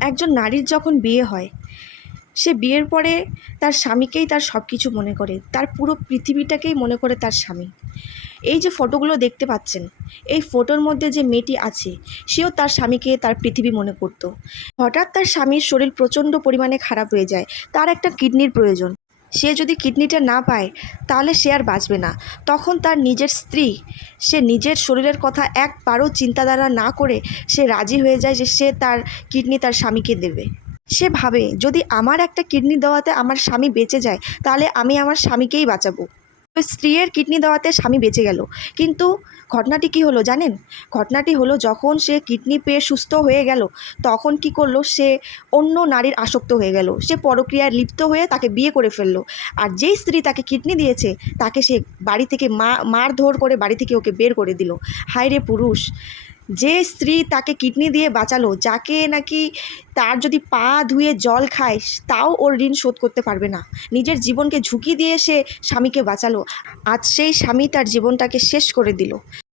একজন নারীর যখন বিয়ে হয়, সে বিয়ের পরে তার স্বামীকেই তার সব কিছু মনে করে, তার পুরো পৃথিবীটাকেই মনে করে তার স্বামী। এই যে ফটোগুলো দেখতে পাচ্ছেন, এই ফটোর মধ্যে যে মেয়েটি আছে, সেও তার স্বামীকে তার পৃথিবী মনে করত। হঠাৎ তার স্বামীর শরীর প্রচণ্ড পরিমাণে খারাপ হয়ে যায়, তার একটা কিডনির প্রয়োজন। সে যদি কিডনিটা না পায় তাহলে সে আর বাঁচবে না। তখন তার নিজের স্ত্রী, সে নিজের শরীরের কথা একবারও চিন্তাধারা না করে সে রাজি হয়ে যায় যে সে তার কিডনি তার স্বামীকে দেবে। সে ভাবে, যদি আমার একটা কিডনি দেওয়াতে আমার স্বামী বেঁচে যায়, তাহলে আমি আমার স্বামীকেই বাঁচাবো। ওই স্ত্রীর কিডনি দেওয়াতে স্বামী বেঁচে গেল। কিন্তু ঘটনাটি কী হলো জানেন? ঘটনাটি হলো, যখন সে কিডনি পেয়ে সুস্থ হয়ে গেল, তখন কি করলো, সে অন্য নারীর আসক্ত হয়ে গেল। সে পরক্রিয়ায় লিপ্ত হয়ে তাকে বিয়ে করে ফেললো। আর যেই স্ত্রী তাকে কিডনি দিয়েছে, তাকে সে বাড়ি থেকে মারধর করে বাড়ি থেকে ওকে বের করে দিল। হায় রে পুরুষ! যে স্ত্রী তাকে কিডনি দিয়ে বাঁচালো, যাকে নাকি তার যদি পা ধুয়ে জল খায় তাও ওর ঋণ শোধ করতে পারবে না, নিজের জীবনকে ঝুঁকি দিয়ে সে স্বামীকে বাঁচালো, আজ সেই স্বামী তার জীবনটাকে শেষ করে দিল।